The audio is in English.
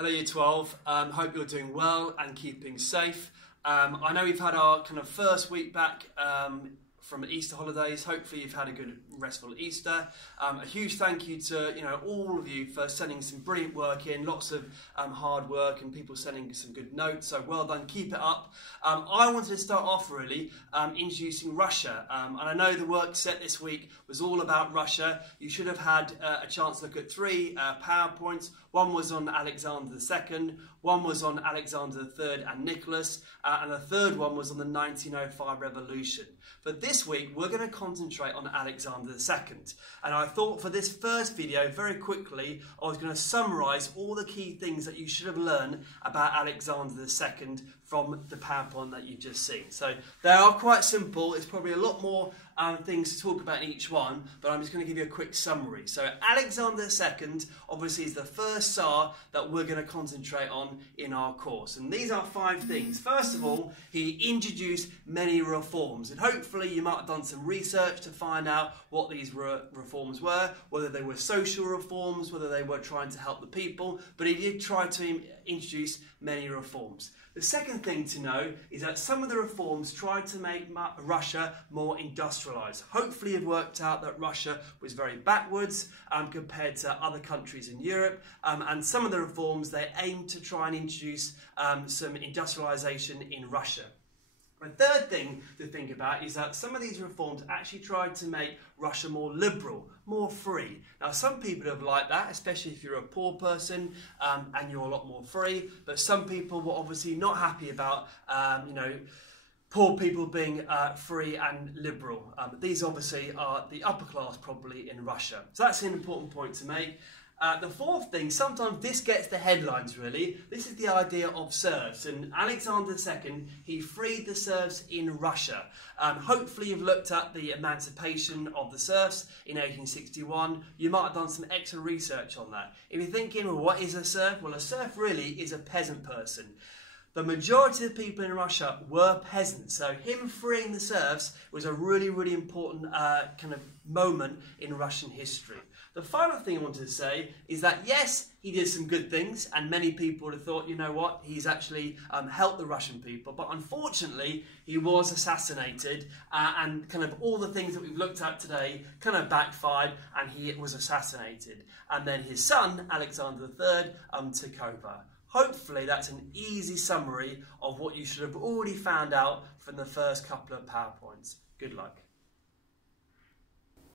Hello Year 12, hope you're doing well and keeping safe. I know we've had our kind of first week back from Easter holidays. Hopefully you've had a good restful Easter. A huge thank you to all of you for sending some brilliant work in, lots of hard work and people sending some good notes, so well done, keep it up. I wanted to start off really introducing Russia, and I know the work set this week was all about Russia. You should have had a chance to look at three PowerPoints. One was on Alexander II, one was on Alexander III and Nicholas, and the third one was on the 1905 revolution. But this week we're going to concentrate on Alexander II, and I thought for this first video very quickly I was going to summarise all the key things that you should have learned about Alexander II from the PowerPoint that you've just seen. So they are quite simple. It's probably a lot more things to talk about in each one, but I'm just going to give you a quick summary. So Alexander II obviously is the first Tsar that we're going to concentrate on in our course, and these are 5 things. First of all, he introduced many reforms, and hopefully you might have done some research to find out what these reforms were, whether they were social reforms, whether they were trying to help the people, but he did try to introduce many reforms. The second thing to know is that some of the reforms tried to make Russia more industrialised. Hopefully you've worked out that Russia was very backwards compared to other countries in Europe, and some of the reforms they aimed to try and introduce some industrialisation in Russia. The third thing to think about is that some of these reforms actually tried to make Russia more liberal, more free. Now some people have liked that, especially if you're a poor person and you're a lot more free, but some people were obviously not happy about poor people being free and liberal. These obviously are the upper class probably in Russia. So that's an important point to make. The fourth thing, sometimes this gets the headlines really, this is the idea of serfs, and Alexander II, he freed the serfs in Russia. Hopefully you've looked at the emancipation of the serfs in 1861, you might have done some extra research on that. If you're thinking, well, what is a serf? Well, a serf really is a peasant person. The majority of the people in Russia were peasants, so him freeing the serfs was a really, really important kind of moment in Russian history. The final thing I wanted to say is that yes, he did some good things, and many people would have thought, you know what, he's actually helped the Russian people, but unfortunately he was assassinated, and kind of all the things that we've looked at today kind of backfired, and he was assassinated. And then his son, Alexander III, took over. Hopefully that's an easy summary of what you should have already found out from the first couple of PowerPoints. Good luck.